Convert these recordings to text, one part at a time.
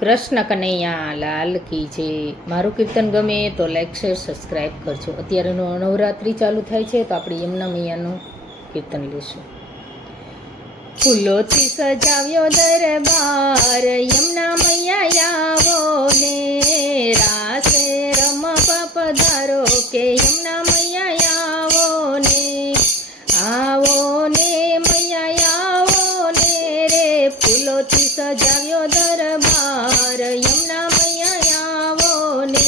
કૃષ્ણ કનૈયા લાલ કી જય. મારું કીર્તન ગમે તો લાઈક શેર સબસ્ક્રાઈબ કરજો. અત્યારે નવરાત્રિ ચાલુ થાય છે તો આપણે યમુના મૈયાનું કીર્તન લઈશું. ફૂલોથી સજાવ્યો દરબાર યમુના મૈયા આવો ને, રાસે રમવા પધારો કે યમુના મૈયા આવો ને મૈયા આવો ને રે. ફૂલોથી સજાવ્યો દરબાર યમુના મૈયા આવો ને.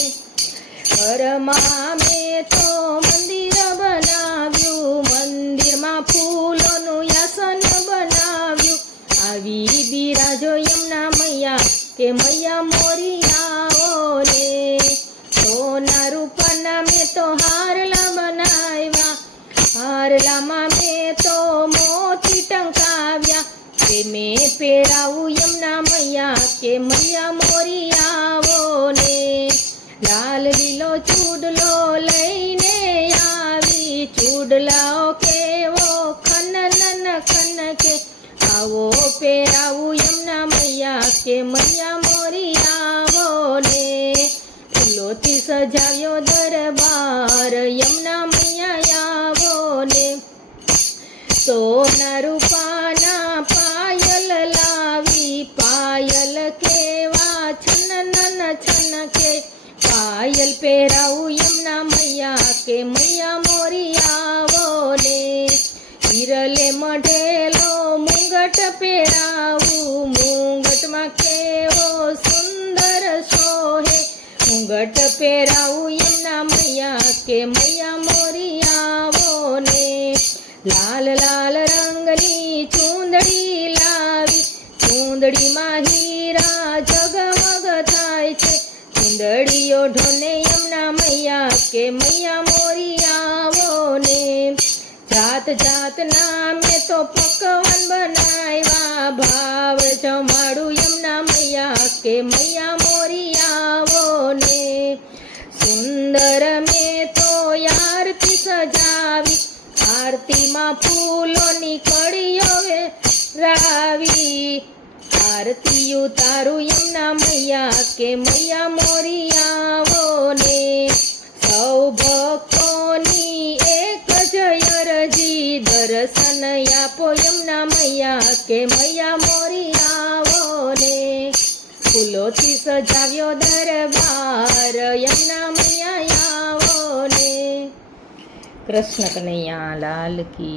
ઘરમાં મેં તો મંદિર બનાવ્યું, મંદિરમાં ફૂલોનું આસન બનાવ્યું. આવી બિરાજો યમુના મૈયા કે મૈયા મોરી આવો ને. સોના રૂપાના મેં તો હારલા બનાવ્યા, હારલામાં મેં તો મોતી ટંકાવ્યા. કે મેં પહેરાવું યમુના મૈયા કે મૈયા મોરી આવો ને. લાલ લીલો ચૂડલો લઈને આવી, ચૂડલાઓ કેવો ખનન ખન કે. આવો પહેરાવું યમુના મૈયા કે મૈયા મોરી આવો ને. ફૂલોથી સજાવ્યો દરબાર યમુના મૈયા આવો ને. સોના રૂપાના પાયલ લાવી, પાયલ કેવા છનન છન કે. પાયલ પહેરાવું યમુના મૈયા કે મૈયા મોરી આવો ને. હિરલે મઢેલો મુંગટ પહેરાવું, મુંગટમાં કેવો સુંદર શોહે. મુંગટ પહેરાવું યમુના મૈયા કે મૈયા મોરી આવો ને. લાલ લાલ રંગની ચૂંદડી લાવી, ચૂંદડીમાં હીરા ઝગમગ થાય છે. ચૂંદડીઓ ઢોને યમુના મૈયા કે મૈયા મોરી આવો ને. જાત જાતના મેં તો પકવાન બનાવ્યા, ભાવ જમાડું યમુના મૈયા કે મૈયા મોરી આવો ને. સુંદર મેં તો આરતી સજાવી, આરતીમાં ફૂલોની કળીઓ રાવી. આરતી ઉતારું યમુના મૈયા કે મૈયા મોરી આવો ને. સૌ ભક્તોની એક જ અરજી, દર્શન આપો યમુના મૈયા કે મૈયા મોરી આવો ને. ફૂલોથી સજાવ્યો દરબાર યમુના મૈયા આવો ને. કૃષ્ણ કનૈયા લાલ કી